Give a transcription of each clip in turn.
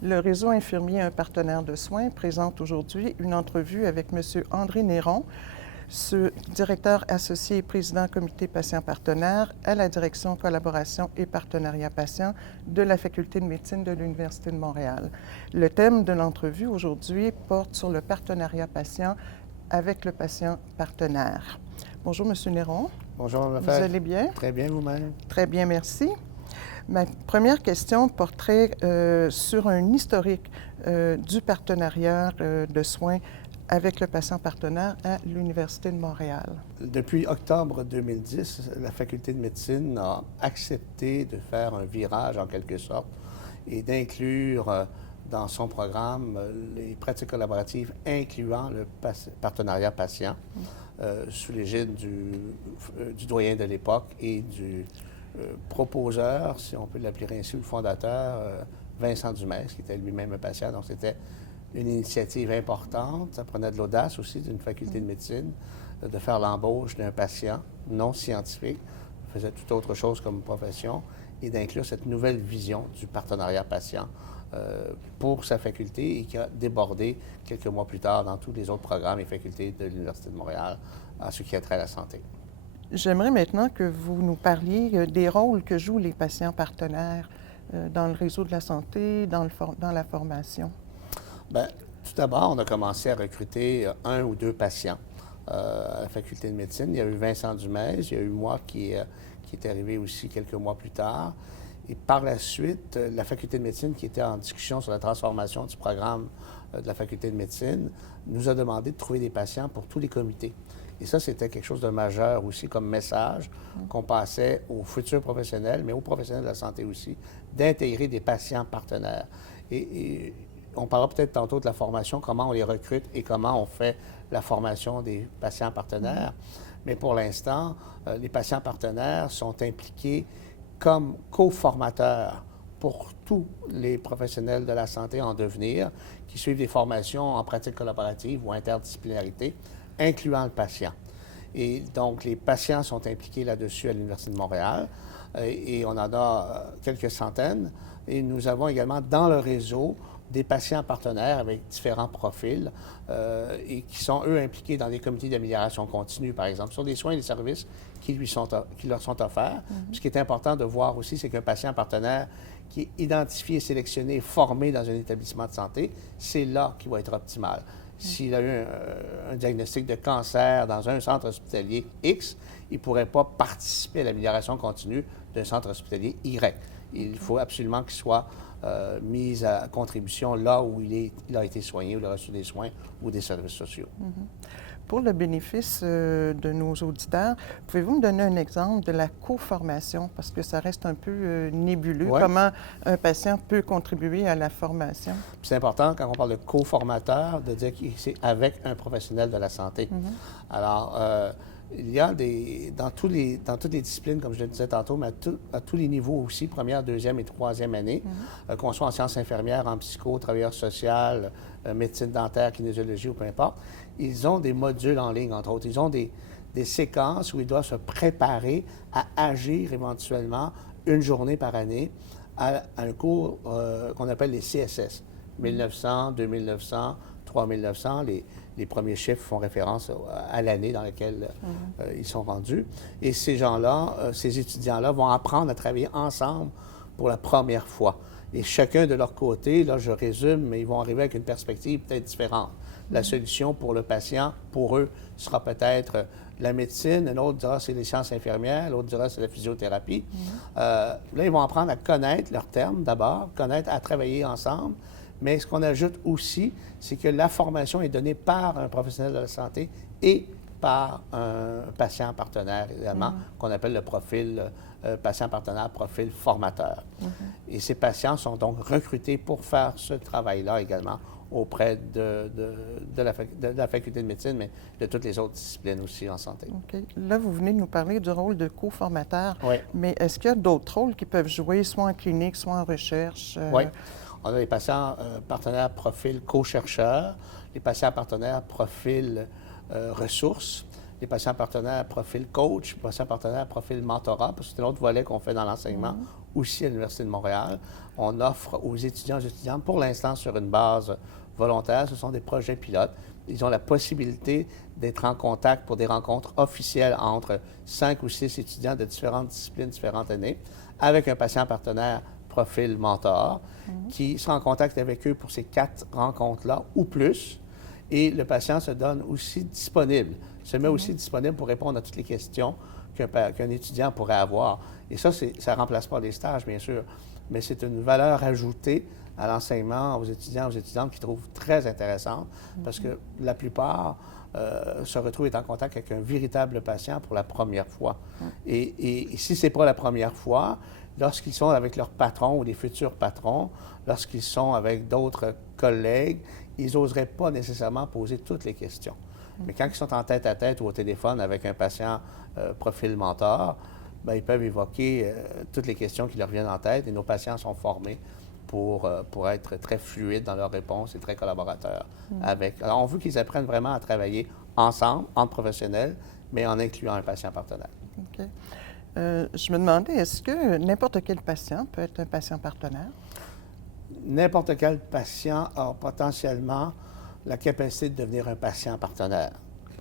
Le réseau infirmier Un partenaire de soins présente aujourd'hui une entrevue avec M. André Néron, directeur associé et président comité patient partenaire à la direction collaboration et partenariat patient de la Faculté de médecine de l'Université de Montréal. Le thème de l'entrevue aujourd'hui porte sur le partenariat patient avec le patient partenaire. Bonjour, M. Néron. Bonjour, Mme Vous allez bien? Très bien, vous-même? Très bien, merci. Ma première question porterait sur un historique du partenariat de soins avec le patient partenaire à l'Université de Montréal. Depuis octobre 2010, la Faculté de médecine a accepté de faire un virage en quelque sorte et d'inclure dans son programme les pratiques collaboratives incluant le partenariat patient sous l'égide du doyen de l'époque et du proposeur, si on peut l'appeler ainsi, ou le fondateur, Vincent Dumais, qui était lui-même un patient. Donc, c'était une initiative importante. Ça prenait de l'audace aussi d'une faculté de médecine de faire l'embauche d'un patient non scientifique, faisait tout autre chose comme profession, et d'inclure cette nouvelle vision du partenariat patient pour sa faculté et qui a débordé quelques mois plus tard dans tous les autres programmes et facultés de l'Université de Montréal en ce qui a trait à la santé. J'aimerais maintenant que vous nous parliez des rôles que jouent les patients partenaires dans le réseau de la santé, dans la formation. Bien, tout d'abord, on a commencé à recruter un ou deux patients à la Faculté de médecine. Il y a eu Vincent Dumais, il y a eu moi qui est arrivé aussi quelques mois plus tard. Et par la suite, la Faculté de médecine, qui était en discussion sur la transformation du programme de la Faculté de médecine, nous a demandé de trouver des patients pour tous les comités. Et ça, c'était quelque chose de majeur aussi comme message qu'on passait aux futurs professionnels, mais aux professionnels de la santé aussi, d'intégrer des patients partenaires. Et on parlera peut-être tantôt de la formation, comment on les recrute et comment on fait la formation des patients partenaires. Mais pour l'instant, les patients partenaires sont impliqués comme co-formateurs pour tous les professionnels de la santé en devenir, qui suivent des formations en pratique collaborative ou interdisciplinarité, incluant le patient. Et donc, les patients sont impliqués là-dessus à l'Université de Montréal et on en a quelques centaines. Et nous avons également dans le réseau des patients partenaires avec différents profils et qui sont, eux, impliqués dans des comités d'amélioration continue, par exemple, sur des soins et des services qui leur sont offerts. Ce qui est important de voir aussi, c'est qu'un patient partenaire qui est identifié, sélectionné et formé dans un établissement de santé, c'est là qu'il va être optimal. S'il a eu un diagnostic de cancer dans un centre hospitalier X, il ne pourrait pas participer à l'amélioration continue d'un centre hospitalier Y. Il faut absolument qu'il soit mis à contribution là où il a été soigné, où il a reçu des soins ou des services sociaux. Pour le bénéfice de nos auditeurs, pouvez-vous me donner un exemple de la co-formation, parce que ça reste un peu nébuleux, comment un patient peut contribuer à la formation? C'est important, quand on parle de co-formateur, de dire que c'est avec un professionnel de la santé. Alors, il y a dans toutes les disciplines, comme je le disais tantôt, mais à tous les niveaux aussi, première, deuxième et troisième année, qu'on soit en sciences infirmières, en psycho, travailleur social, médecine dentaire, kinésiologie ou peu importe, ils ont des modules en ligne, entre autres. Ils ont des séquences où ils doivent se préparer à agir éventuellement une journée par année à un cours qu'on appelle les CSS, 1900, 2900, 3900, les premiers chiffres font référence à l'année dans laquelle ils sont rendus. Et ces gens-là, ces étudiants-là vont apprendre à travailler ensemble pour la première fois. Et chacun de leur côté, là je résume, mais ils vont arriver avec une perspective peut-être différente. La solution pour le patient, pour eux, sera peut-être la médecine, un autre dira c'est les sciences infirmières, l'autre dira c'est la physiothérapie. Là, ils vont apprendre à connaître leurs termes d'abord, connaître à travailler ensemble. Mais ce qu'on ajoute aussi, c'est que la formation est donnée par un professionnel de la santé et par un patient partenaire, également, qu'on appelle le profil patient partenaire, profil formateur. Et ces patients sont donc recrutés pour faire ce travail-là également auprès de la faculté de médecine, mais de toutes les autres disciplines aussi en santé. OK. Là, vous venez de nous parler du rôle de co-formateur, Oui. mais est-ce qu'il y a d'autres rôles qui peuvent jouer, soit en clinique, soit en recherche? Oui. On a les patients partenaires profil co-chercheurs, les patients partenaires profil ressources, les patients partenaires profil coach, les patients partenaires profil mentorat, parce que c'est l'autre volet qu'on fait dans l'enseignement aussi à l'Université de Montréal. on offre aux étudiants et étudiantes, pour l'instant sur une base volontaire, ce sont des projets pilotes. Ils ont la possibilité d'être en contact pour des rencontres officielles entre 5 ou 6 étudiants de différentes disciplines, différentes années, avec un patient partenaire profil mentor, qui sera en contact avec eux pour ces 4 rencontres-là ou plus. Et le patient se donne aussi disponible, se met aussi disponible pour répondre à toutes les questions qu'un étudiant pourrait avoir. Et ça ne remplace pas les stages, bien sûr, mais c'est une valeur ajoutée à l'enseignement aux étudiants, aux étudiantes qui trouvent très intéressante, parce que la plupart se retrouvent en contact avec un véritable patient pour la première fois. Et si ce n'est pas la première fois, lorsqu'ils sont avec leur patron ou les futurs patrons, lorsqu'ils sont avec d'autres collègues, ils n'oseraient pas nécessairement poser toutes les questions. Mais quand ils sont en tête-à-tête ou au téléphone avec un patient profil mentor, bien, ils peuvent évoquer toutes les questions qui leur viennent en tête, et nos patients sont formés pour être très fluides dans leurs réponses et très collaborateurs avec. Alors, on veut qu'ils apprennent vraiment à travailler ensemble, entre professionnels, mais en incluant un patient partenaire. OK. Je me demandais, est-ce que n'importe quel patient peut être un patient partenaire? N'importe quel patient a potentiellement la capacité de devenir un patient partenaire.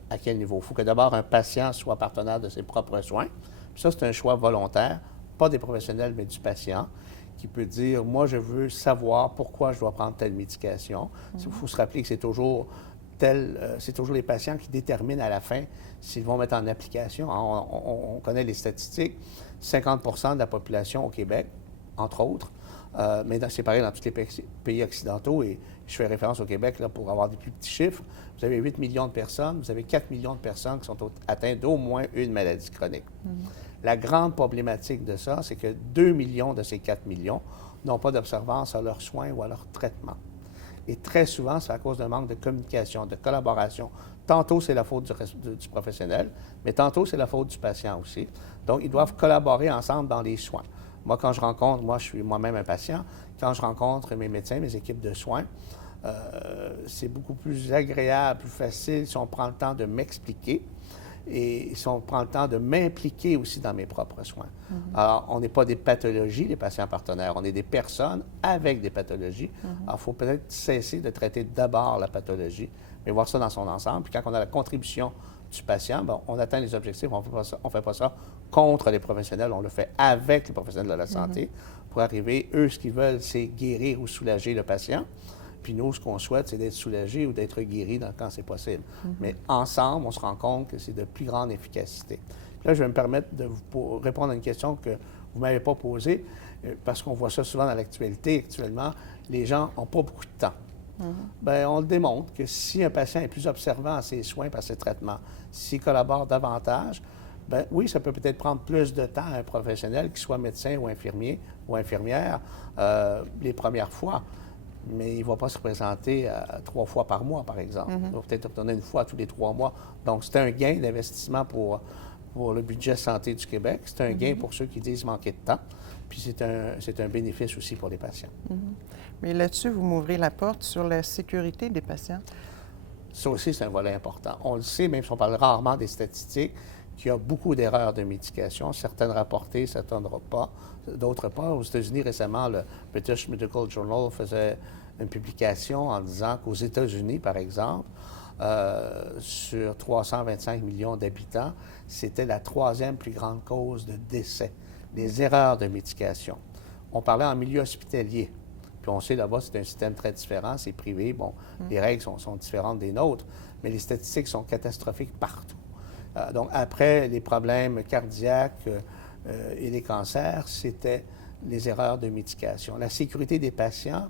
À quel niveau? Il faut que d'abord un patient soit partenaire de ses propres soins. Puis ça, c'est un choix volontaire, pas des professionnels, mais du patient, qui peut dire, moi, je veux savoir pourquoi je dois prendre telle médication. Il faut se rappeler que c'est toujours les patients qui déterminent à la fin s'ils vont mettre en application. On connaît les statistiques, 50 de la population au Québec, entre autres, mais c'est pareil dans tous les pays occidentaux, et je fais référence au Québec là, pour avoir des plus petits chiffres. Vous avez 8 millions de personnes, vous avez 4 millions de personnes qui sont atteintes d'au moins une maladie chronique. La grande problématique de ça, c'est que 2 millions de ces 4 millions n'ont pas d'observance à leurs soins ou à leur traitement. Et très souvent, c'est à cause d'un manque de communication, de collaboration. Tantôt, c'est la faute du professionnel, mais tantôt, c'est la faute du patient aussi. Donc, ils doivent collaborer ensemble dans les soins. Moi, je suis moi-même un patient, quand je rencontre mes médecins, mes équipes de soins, c'est beaucoup plus agréable, plus facile si on prend le temps de m'expliquer et si on prend le temps de m'impliquer aussi dans mes propres soins. Alors, on n'est pas des pathologies, les patients partenaires, on est des personnes avec des pathologies. Alors, il faut peut-être cesser de traiter d'abord la pathologie, mais voir ça dans son ensemble. Puis quand on a la contribution du patient, bien, on atteint les objectifs, on ne fait pas ça contre les professionnels, on le fait avec les professionnels de la santé pour arriver, eux, ce qu'ils veulent, c'est guérir ou soulager le patient. Puis nous, ce qu'on souhaite, c'est d'être soulagé ou d'être guéri quand c'est possible. Mais ensemble, on se rend compte que c'est de plus grande efficacité. Puis là, je vais me permettre de vous répondre à une question que vous ne m'avez pas posée, parce qu'on voit ça souvent dans l'actualité. Actuellement, les gens n'ont pas beaucoup de temps. Bien, on le démontre que si un patient est plus observant à ses soins, à ses traitements, s'il collabore davantage, bien, oui, ça peut peut-être prendre plus de temps à un professionnel, qu'il soit médecin ou infirmier ou infirmière, les premières fois. Mais il ne va pas se présenter 3 fois par mois, par exemple. Il va peut-être retourner une fois tous les 3 mois. Donc, c'est un gain d'investissement pour le budget santé du Québec. C'est un gain pour ceux qui disent manquer de temps. Puis c'est un bénéfice aussi pour les patients. Mais là-dessus, vous m'ouvrez la porte sur la sécurité des patients. Ça aussi, c'est un volet important. On le sait, même si on parle rarement des statistiques, qu'il y a beaucoup d'erreurs de médication, certaines rapportées, certaines pas, d'autres pas. Aux États-Unis, récemment, le British Medical Journal faisait une publication en disant qu'aux États-Unis, par exemple, sur 325 millions d'habitants, c'était la 3e plus grande cause de décès, les erreurs de médication. On parlait en milieu hospitalier. Puis on sait, là-bas, c'est un système très différent, c'est privé. Bon, les règles sont différentes des nôtres, mais les statistiques sont catastrophiques partout. Donc, après les problèmes cardiaques et les cancers, c'était les erreurs de médication. La sécurité des patients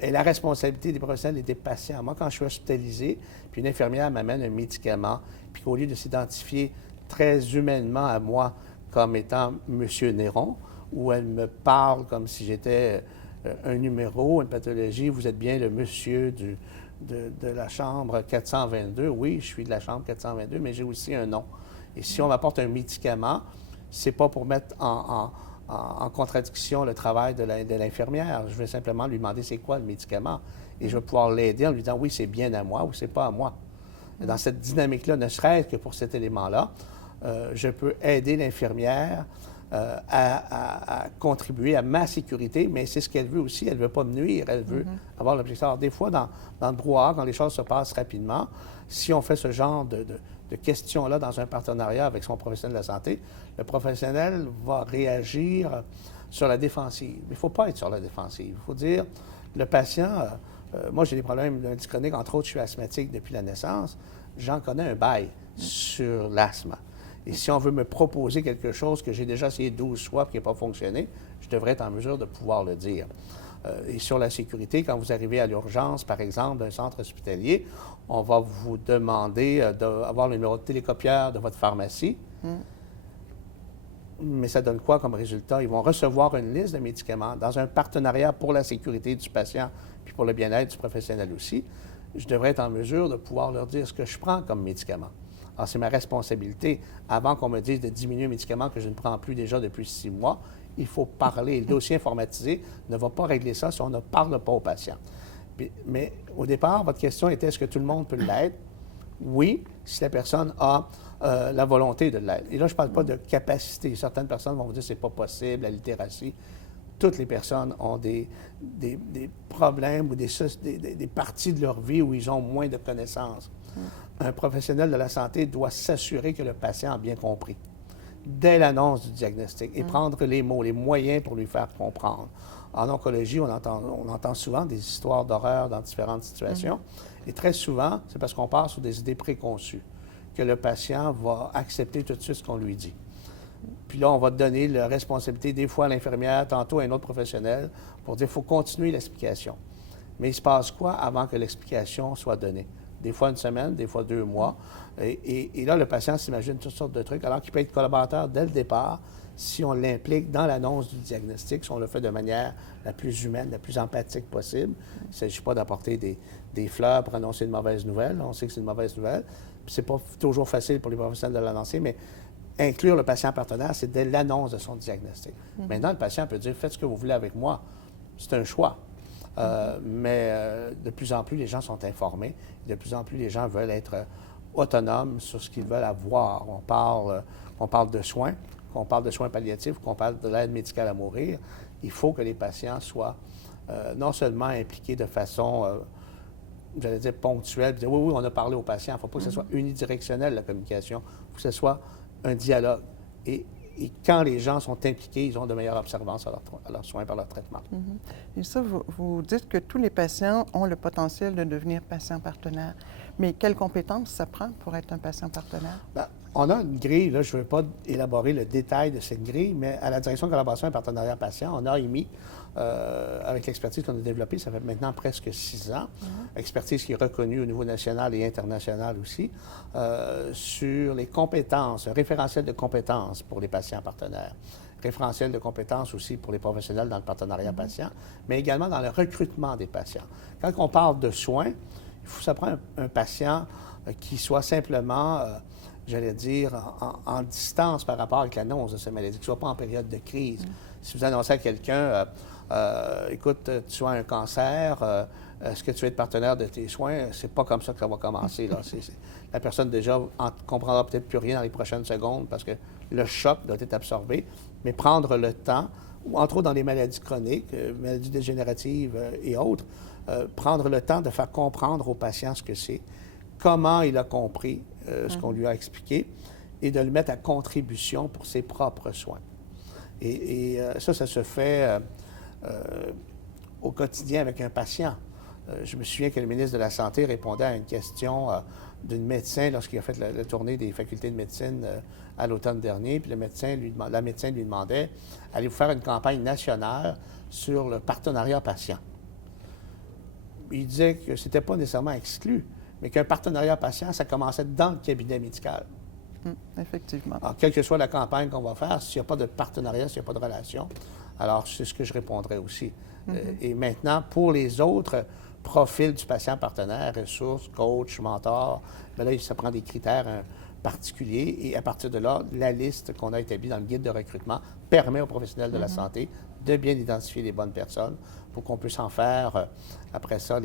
est la responsabilité des professionnels et des patients. Moi, quand je suis hospitalisé, puis une infirmière m'amène un médicament, puis qu'au lieu de s'identifier très humainement à moi comme étant M. Néron, où elle me parle comme si j'étais un numéro, une pathologie, vous êtes bien le monsieur de la chambre 422. Oui, je suis de la chambre 422, mais j'ai aussi un nom. Et si on m'apporte un médicament, c'est pas pour mettre en contradiction le travail de l'infirmière. Je vais simplement lui demander c'est quoi le médicament. Et je vais pouvoir l'aider en lui disant oui, c'est bien à moi ou c'est pas à moi. Et dans cette dynamique-là, ne serait-ce que pour cet élément-là, je peux aider l'infirmière à contribuer à ma sécurité, mais c'est ce qu'elle veut aussi. Elle ne veut pas me nuire, elle veut avoir l'objectif. Alors, des fois, dans le brouhaha, quand les choses se passent rapidement, si on fait ce genre de questions-là dans un partenariat avec son professionnel de la santé, le professionnel va réagir sur la défensive. Il ne faut pas être sur la défensive. Il faut dire, le patient, moi j'ai des problèmes de maladie chronique, entre autres je suis asthmatique depuis la naissance, j'en connais un bail sur l'asthme. Et si on veut me proposer quelque chose que j'ai déjà essayé 12 fois et qui n'a pas fonctionné, je devrais être en mesure de pouvoir le dire. Et sur la sécurité, quand vous arrivez à l'urgence, par exemple, d'un centre hospitalier, on va vous demander d'avoir le numéro de télécopieur de votre pharmacie. Mais ça donne quoi comme résultat? Ils vont recevoir une liste de médicaments dans un partenariat pour la sécurité du patient puis pour le bien-être du professionnel aussi. Je devrais être en mesure de pouvoir leur dire ce que je prends comme médicament. Alors, c'est ma responsabilité. Avant qu'on me dise de diminuer un médicament que je ne prends plus déjà depuis 6 mois, il faut parler. Le dossier informatisé ne va pas régler ça si on ne parle pas au patient. Mais au départ, votre question était est-ce que tout le monde peut l'être? Oui, si la personne a la volonté de l'être. Et là, je ne parle pas de capacité. Certaines personnes vont vous dire que ce n'est pas possible, la littératie. Toutes les personnes ont des problèmes ou des parties de leur vie où ils ont moins de connaissances. Un professionnel de la santé doit s'assurer que le patient a bien compris dès l'annonce du diagnostic et prendre les mots, les moyens pour lui faire comprendre. En oncologie, on entend souvent des histoires d'horreur dans différentes situations. Et très souvent, c'est parce qu'on part sur des idées préconçues que le patient va accepter tout de suite ce qu'on lui dit. Puis là, on va donner la responsabilité des fois à l'infirmière, tantôt à un autre professionnel, pour dire qu'il faut continuer l'explication. Mais il se passe quoi avant que l'explication soit donnée? Des fois 1 semaine, des fois 2 mois. Et là, le patient s'imagine toutes sortes de trucs, alors qu'il peut être collaborateur dès le départ si on l'implique dans l'annonce du diagnostic, si on le fait de manière la plus humaine, la plus empathique possible. Il ne s'agit pas d'apporter des fleurs pour annoncer une mauvaise nouvelle. On sait que c'est une mauvaise nouvelle. Ce n'est pas toujours facile pour les professionnels de l'annoncer, mais inclure le patient partenaire, c'est dès l'annonce de son diagnostic. Maintenant, le patient peut dire « Faites ce que vous voulez avec moi ». C'est un choix. Mais de plus en plus, les gens sont informés. De plus en plus, les gens veulent être autonomes sur ce qu'ils veulent avoir. On parle de soins, qu'on parle de soins palliatifs, qu'on parle de l'aide médicale à mourir. Il faut que les patients soient non seulement impliqués de façon, j'allais dire, ponctuelle, dire, oui, on a parlé aux patients. Il ne faut pas que ce soit unidirectionnel, la communication. Il faut que ce soit un dialogue. Et quand les gens sont impliqués, ils ont de meilleures observances à leurs soins par leur traitement. Et ça, vous dites que tous les patients ont le potentiel de devenir patient partenaire. Mais quelles compétences ça prend pour être un patient partenaire? Bien, on a une grille, là, je ne veux pas élaborer le détail de cette grille, mais à la Direction de collaboration et partenariat patient, on a émis, avec l'expertise qu'on a développée, ça fait maintenant presque 6 ans, expertise qui est reconnue au niveau national et international aussi, sur les compétences, un référentiel de compétences pour les patients partenaires, référentiel de compétences aussi pour les professionnels dans le partenariat patient, mais également dans le recrutement des patients. Quand on parle de soins, ça prend un patient qui soit simplement, j'allais dire, en distance par rapport avec l'annonce de cette maladie, qui ne soit pas en période de crise. Si vous annoncez à quelqu'un, écoute, tu as un cancer, est-ce que tu veux être partenaire de tes soins? C'est pas comme ça que ça va commencer. Là. La personne déjà comprendra peut-être plus rien dans les prochaines secondes parce que le choc doit être absorbé, mais prendre le temps, ou entre autres dans les maladies chroniques, maladies dégénératives et autres, prendre le temps de faire comprendre au patient ce que c'est, comment il a compris ce qu'on lui a expliqué, et de le mettre à contribution pour ses propres soins. Et ça se fait au quotidien avec un patient. Je me souviens que le ministre de la Santé répondait à une question d'une médecin lorsqu'il a fait la tournée des facultés de médecine à l'automne dernier, puis la médecin lui demandait « Allez-vous faire une campagne nationale sur le partenariat patient? » Il disait que ce n'était pas nécessairement exclu, mais qu'un partenariat patient, ça commençait dans le cabinet médical. Effectivement. Alors, quelle que soit la campagne qu'on va faire, s'il n'y a pas de partenariat, s'il n'y a pas de relation, alors c'est ce que je répondrais aussi. Et maintenant, pour les autres profils du patient partenaire, ressources, coach, mentor, bien là, ça prend des critères particuliers et à partir de là, la liste qu'on a établie dans le guide de recrutement permet aux professionnels de la santé de bien identifier les bonnes personnes pour qu'on puisse en faire, après ça,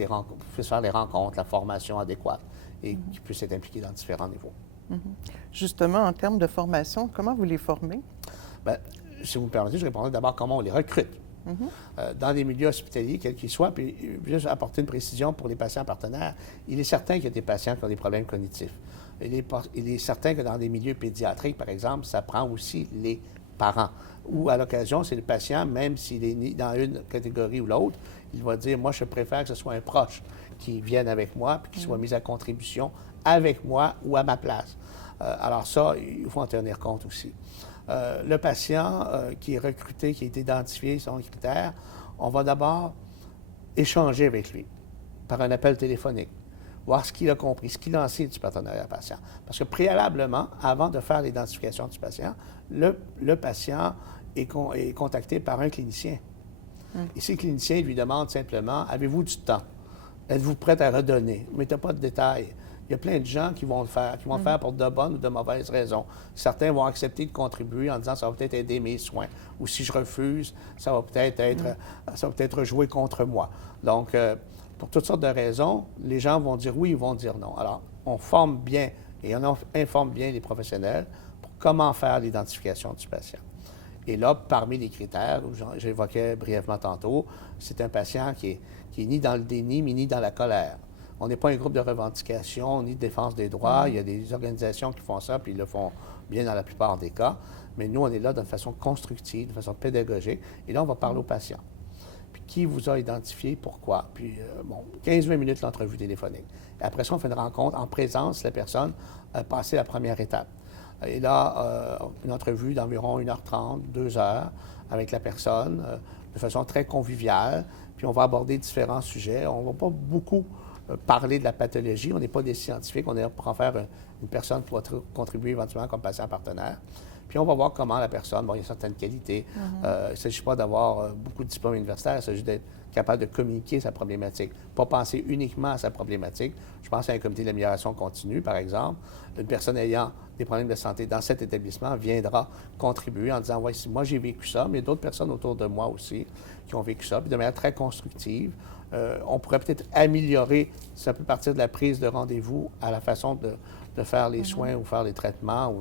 puisse faire les rencontres, la formation adéquate et qu'ils puissent être impliqués dans différents niveaux. Justement, en termes de formation, comment vous les formez? Bien, si vous me permettez, je répondrai d'abord comment on les recrute. Dans les milieux hospitaliers, quels qu'ils soient, puis juste apporter une précision pour les patients partenaires, il est certain qu'il y a des patients qui ont des problèmes cognitifs. Il est certain que dans des milieux pédiatriques, par exemple, ça prend aussi les parents. Ou à l'occasion, c'est le patient, même s'il est né dans une catégorie ou l'autre, il va dire, moi, je préfère que ce soit un proche qui vienne avec moi, puis qui soit mis à contribution avec moi ou à ma place. Alors ça, il faut en tenir compte aussi. Le patient qui est recruté, qui est identifié, selon les critères, on va d'abord échanger avec lui par un appel téléphonique, voir ce qu'il a compris, ce qu'il en sait du partenariat patient. Parce que préalablement, avant de faire l'identification du patient, le patient est contacté par un clinicien. Et ce clinicien lui demande simplement, avez-vous du temps? Êtes-vous prête à redonner? Mais tu n'as pas de détails. Il y a plein de gens qui vont le faire, qui vont le faire pour de bonnes ou de mauvaises raisons. Certains vont accepter de contribuer en disant ça va peut-être aider mes soins. Ou si je refuse, ça va peut-être jouer contre moi. Donc, pour toutes sortes de raisons, les gens vont dire oui ou vont dire non. Alors, on forme bien et on informe bien les professionnels pour comment faire l'identification du patient. Et là, parmi les critères, j'évoquais brièvement tantôt, c'est un patient qui est ni dans le déni, mais ni dans la colère. On n'est pas un groupe de revendication ni de défense des droits. Il y a des organisations qui font ça, puis ils le font bien dans la plupart des cas. Mais nous, on est là de façon constructive, de façon pédagogique. Et là, on va parler au patient. Puis qui vous a identifié, pourquoi? Puis, 15-20 minutes l'entrevue téléphonique. Et après ça, on fait une rencontre en présence. La personne a passé la première étape. Et là, une entrevue d'environ 1h30, 2 heures avec la personne, de façon très conviviale. Puis on va aborder différents sujets. On ne va pas beaucoup parler de la pathologie. On n'est pas des scientifiques. On est là pour en faire une personne qui va contribuer éventuellement comme patient partenaire. Puis on va voir comment la personne, il y a certaines qualités. Il ne s'agit pas d'avoir beaucoup de diplômes universitaires, il s'agit d'être capable de communiquer sa problématique. Pas penser uniquement à sa problématique. Je pense à un comité d'amélioration continue, par exemple. Une personne ayant des problèmes de santé dans cet établissement viendra contribuer en disant, oui, moi j'ai vécu ça, mais il y a d'autres personnes autour de moi aussi qui ont vécu ça, puis de manière très constructive. On pourrait peut-être améliorer, ça peut partir de la prise de rendez-vous à la façon de faire les soins ou faire les traitements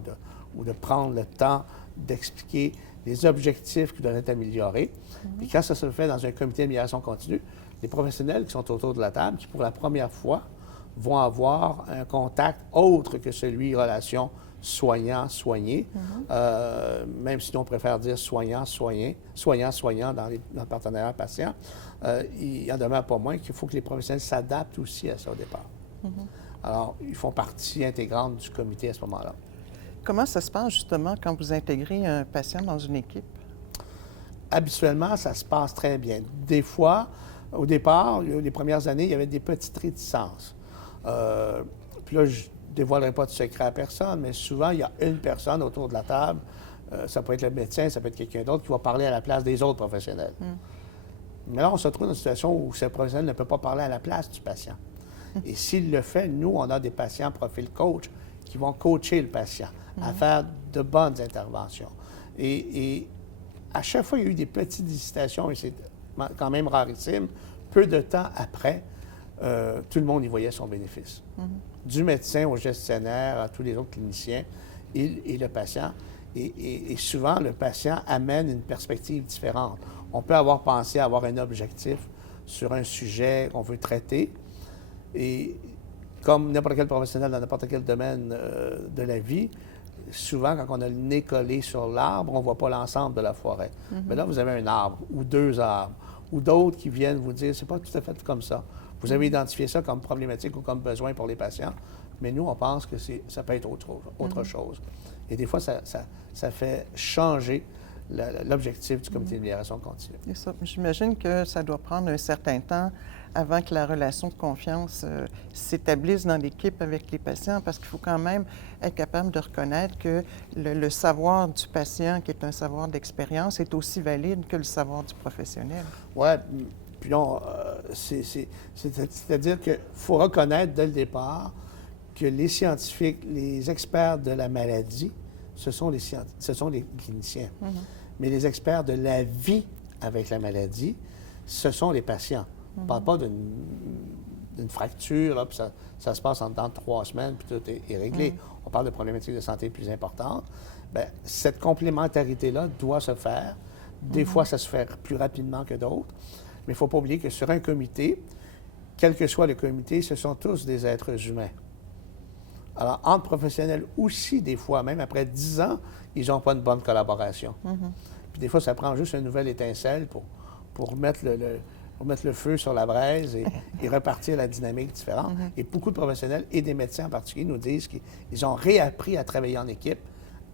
ou de prendre le temps d'expliquer les objectifs qui doivent être améliorés. Puis quand ça se fait dans un comité d'amélioration continue, les professionnels qui sont autour de la table, qui pour la première fois vont avoir un contact autre que celui relation soignant-soigné, même si on préfère dire soignant-soigné, soignant-soignant dans le partenariat patient, il en demeure pas moins qu'il faut que les professionnels s'adaptent aussi à ça au départ. Alors, ils font partie intégrante du comité à ce moment-là. Comment ça se passe justement quand vous intégrez un patient dans une équipe? Habituellement, ça se passe très bien. Des fois, au départ, les premières années, il y avait des petites réticences. Puis là, je ne dévoilerai pas de secret à personne, mais souvent, il y a une personne autour de la table, ça peut être le médecin, ça peut être quelqu'un d'autre, qui va parler à la place des autres professionnels. Mais là, on se trouve dans une situation où ce professionnel ne peut pas parler à la place du patient. Et s'il le fait, nous, on a des patients profil coach qui vont coacher le patient à faire de bonnes interventions. Et à chaque fois, il y a eu des petites hésitations, et c'est quand même rarissime. Peu de temps après, tout le monde y voyait son bénéfice. Du médecin au gestionnaire, à tous les autres cliniciens et le patient. Et souvent, le patient amène une perspective différente. On peut avoir pensé avoir un objectif sur un sujet qu'on veut traiter. Et comme n'importe quel professionnel dans n'importe quel domaine de la vie, souvent, quand on a le nez collé sur l'arbre, on ne voit pas l'ensemble de la forêt. Mais là, vous avez un arbre ou 2 arbres ou d'autres qui viennent vous dire, c'est pas tout à fait comme ça. Vous avez identifié ça comme problématique ou comme besoin pour les patients, mais nous, on pense que ça peut être autre chose. Et des fois, ça fait changer l'objectif du comité d'amélioration continue. Et ça, j'imagine que ça doit prendre un certain temps avant que la relation de confiance s'établisse dans l'équipe avec les patients, parce qu'il faut quand même être capable de reconnaître que le savoir du patient, qui est un savoir d'expérience, est aussi valide que le savoir du professionnel. Oui, puis non, c'est-à-dire qu'il faut reconnaître dès le départ que les scientifiques, les experts de la maladie, ce sont les cliniciens. Mais les experts de la vie avec la maladie, ce sont les patients. On ne parle pas d'une fracture, là, puis ça se passe en dedans de 3 semaines, puis tout est réglé. On parle de problématiques de santé plus importantes. Bien, cette complémentarité-là doit se faire. Des fois, ça se fait plus rapidement que d'autres. Mais il ne faut pas oublier que sur un comité, quel que soit le comité, ce sont tous des êtres humains. Alors, entre professionnels aussi, des fois, même après 10 ans, ils n'ont pas une bonne collaboration. Puis des fois, ça prend juste une nouvelle étincelle pour mettre le feu sur la braise et repartir la dynamique différente. Et beaucoup de professionnels, et des médecins en particulier, nous disent qu'ils ont réappris à travailler en équipe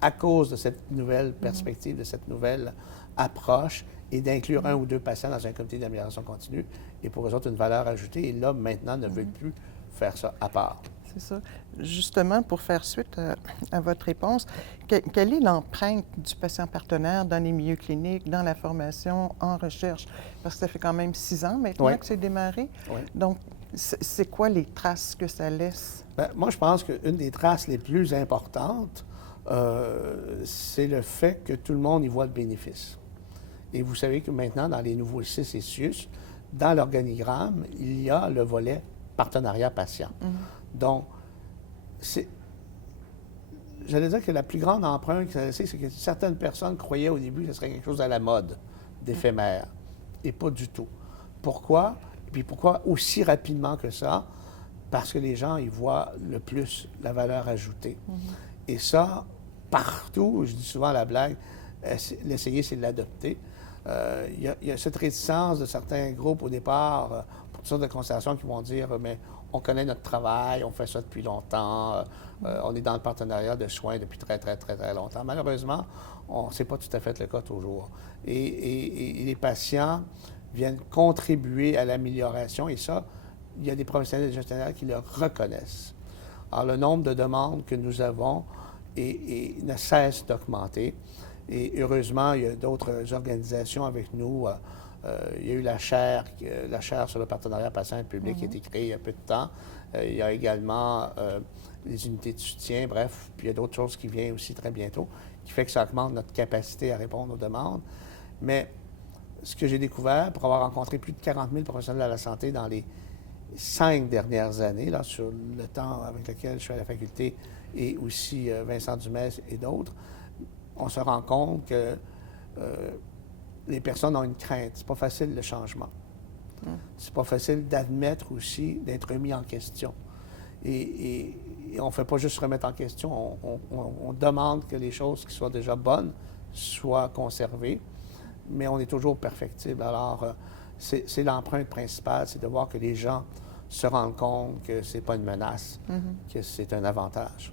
à cause de cette nouvelle perspective, de cette nouvelle approche, et d'inclure un ou deux patients dans un comité d'amélioration continue, et pour eux autres, une valeur ajoutée. Et là, maintenant, ne veulent plus faire ça à part. C'est ça. Justement, pour faire suite à votre réponse, quelle est l'empreinte du patient partenaire dans les milieux cliniques, dans la formation, en recherche? Parce que ça fait quand même 6 ans maintenant que c'est démarré. Donc, c'est quoi les traces que ça laisse? Bien, moi, je pense qu'une des traces les plus importantes, c'est le fait que tout le monde y voit le bénéfice. Et vous savez que maintenant, dans les nouveaux CIS et CIUS, dans l'organigramme, il y a le volet partenariat patient. Donc, j'allais dire que la plus grande empreinte que ça a laissé, c'est que certaines personnes croyaient au début que ce serait quelque chose à la mode, d'éphémère, et pas du tout. Pourquoi? Et puis pourquoi aussi rapidement que ça? Parce que les gens y voient le plus la valeur ajoutée. Et ça, partout, je dis souvent à la blague, l'essayer, c'est de l'adopter. Il y a cette réticence de certains groupes au départ, pour toutes sortes de considérations, qui vont dire mais on connaît notre travail, on fait ça depuis longtemps, on est dans le partenariat de soins depuis très, très, très, très longtemps. Malheureusement, ce n'est pas tout à fait le cas toujours. Et les patients viennent contribuer à l'amélioration, et ça, il y a des professionnels et gestionnaires qui le reconnaissent. Alors, le nombre de demandes que nous avons ne cesse d'augmenter. Et heureusement, il y a d'autres organisations avec nous. Il y a eu la chaire sur le partenariat patient public qui a été créée il y a peu de temps. Il y a également les unités de soutien, bref, puis il y a d'autres choses qui viennent aussi très bientôt, qui fait que ça augmente notre capacité à répondre aux demandes. Mais ce que j'ai découvert, pour avoir rencontré plus de 40 000 professionnels de la santé dans les 5 dernières années, là, sur le temps avec lequel je suis à la faculté, et aussi Vincent Dumais et d'autres, on se rend compte que les personnes ont une crainte. C'est pas facile, le changement. C'est pas facile d'admettre aussi, d'être remis en question. Et on ne fait pas juste se remettre en question, on demande que les choses qui soient déjà bonnes soient conservées, mais on est toujours perfectible. Alors, c'est l'empreinte principale, c'est de voir que les gens se rendent compte que ce n'est pas une menace, que c'est un avantage.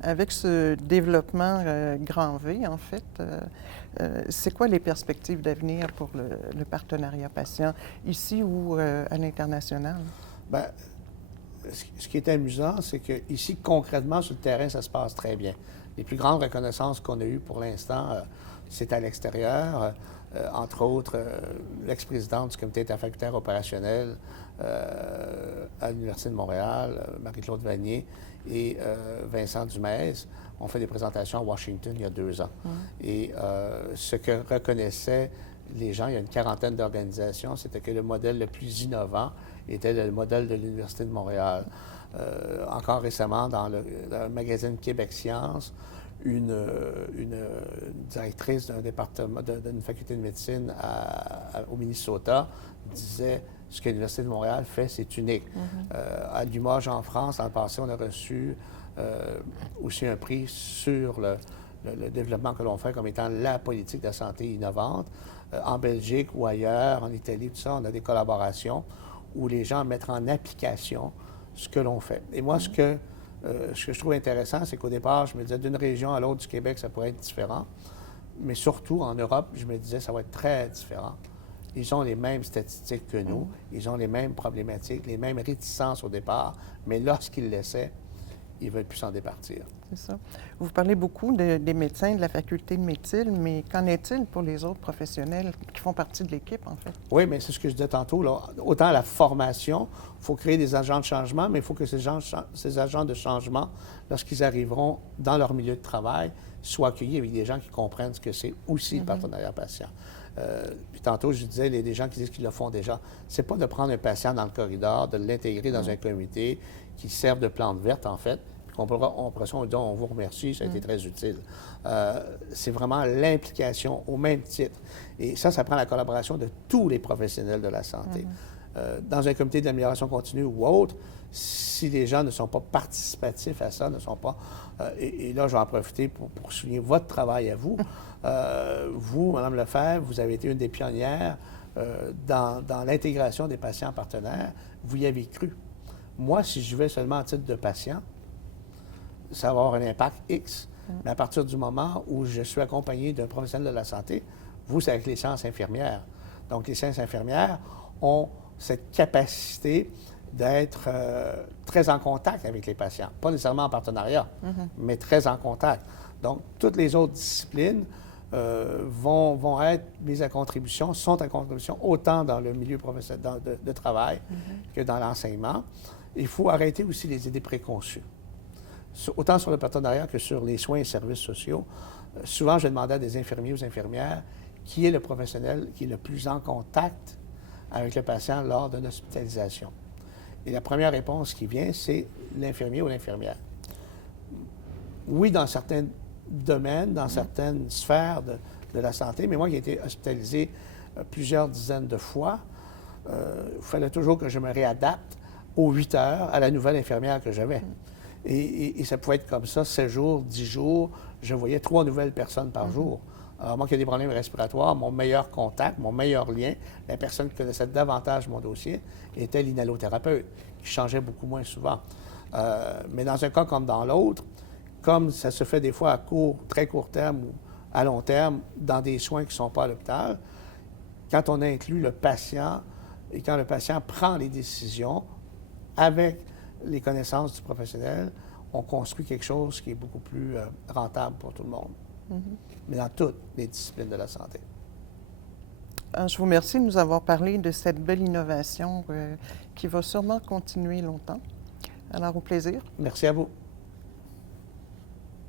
Avec ce développement grand V, en fait, c'est quoi les perspectives d'avenir pour le partenariat patient, ici ou à l'international? Bien, ce qui est amusant, c'est qu'ici, concrètement, sur le terrain, ça se passe très bien. Les plus grandes reconnaissances qu'on a eues pour l'instant, c'est à l'extérieur. Entre autres, l'ex-présidente du comité interfacultaire opérationnel à l'Université de Montréal, Marie-Claude Vanier, et Vincent Dumais ont fait des présentations à Washington il y a 2 ans. Et ce que reconnaissaient les gens, il y a une quarantaine d'organisations, c'était que le modèle le plus innovant était le modèle de l'Université de Montréal. Encore récemment, dans le magazine Québec Sciences, une directrice d'un département, d'une faculté de médecine au Minnesota disait ce que l'Université de Montréal fait, c'est unique. À Limoges, en France, dans le passé, on a reçu aussi un prix sur le développement que l'on fait comme étant la politique de la santé innovante. En Belgique ou ailleurs, en Italie, tout ça, on a des collaborations où les gens mettent en application ce que l'on fait. Et moi, ce que je trouve intéressant, c'est qu'au départ, je me disais, d'une région à l'autre du Québec, ça pourrait être différent. Mais surtout, en Europe, je me disais, ça va être très différent. Ils ont les mêmes statistiques que nous, ils ont les mêmes problématiques, les mêmes réticences au départ, mais lorsqu'ils l'essaient, ils ne veulent plus s'en départir. C'est ça. Vous parlez beaucoup des médecins de la faculté de médecine, mais qu'en est-il pour les autres professionnels qui font partie de l'équipe, en fait? Oui, mais c'est ce que je disais tantôt. Là. Autant la formation, il faut créer des agents de changement, mais il faut que ces agents de changement, lorsqu'ils arriveront dans leur milieu de travail, soient accueillis avec des gens qui comprennent ce que c'est aussi le partenariat patient. Puis tantôt, je disais, des gens qui disent qu'ils le font déjà. C'est pas de prendre un patient dans le corridor, de l'intégrer dans un comité qui serve de plante verte, en fait, On pourra ça, on dit, on vous remercie, ça a été très utile. C'est vraiment l'implication au même titre. Et ça prend la collaboration de tous les professionnels de la santé. Dans un comité d'amélioration continue ou autre, si les gens ne sont pas participatifs à ça, ne sont pas... et là, je vais en profiter pour souligner votre travail à vous. Vous, Mme Lefebvre, vous avez été une des pionnières dans l'intégration des patients partenaires. Vous y avez cru. Moi, si je vais seulement en titre de patient, ça va avoir un impact X. Mais à partir du moment où je suis accompagné d'un professionnel de la santé, vous, c'est avec les sciences infirmières. Donc, les sciences infirmières ont cette capacité d'être très en contact avec les patients. Pas nécessairement en partenariat, mais très en contact. Donc, toutes les autres disciplines vont être mises à contribution, sont à contribution, autant dans le milieu professionnel de travail que dans l'enseignement. Il faut arrêter aussi les idées préconçues. Autant sur le partenariat que sur les soins et services sociaux. Souvent, je demandais à des infirmiers ou des infirmières qui est le professionnel qui est le plus en contact avec le patient lors d'une hospitalisation. Et la première réponse qui vient, c'est l'infirmier ou l'infirmière. Oui, dans certains domaines, dans certaines sphères de la santé, mais moi qui ai été hospitalisé plusieurs dizaines de fois, il fallait toujours que je me réadapte aux 8 heures à la nouvelle infirmière que j'avais. Et ça pouvait être comme ça, 7 jours, 10 jours, je voyais 3 nouvelles personnes par jour. Alors, moi qui ai des problèmes respiratoires, mon meilleur contact, mon meilleur lien, la personne qui connaissait davantage mon dossier, était l'inhalothérapeute, qui changeait beaucoup moins souvent. Mais dans un cas comme dans l'autre, comme ça se fait des fois à très court terme ou à long terme, dans des soins qui ne sont pas à l'hôpital, quand on inclut le patient et quand le patient prend les décisions avec les connaissances du professionnel, on construit quelque chose qui est beaucoup plus rentable pour tout le monde. Mais dans toutes les disciplines de la santé. Je vous remercie de nous avoir parlé de cette belle innovation qui va sûrement continuer longtemps. Alors, au plaisir. Merci à vous.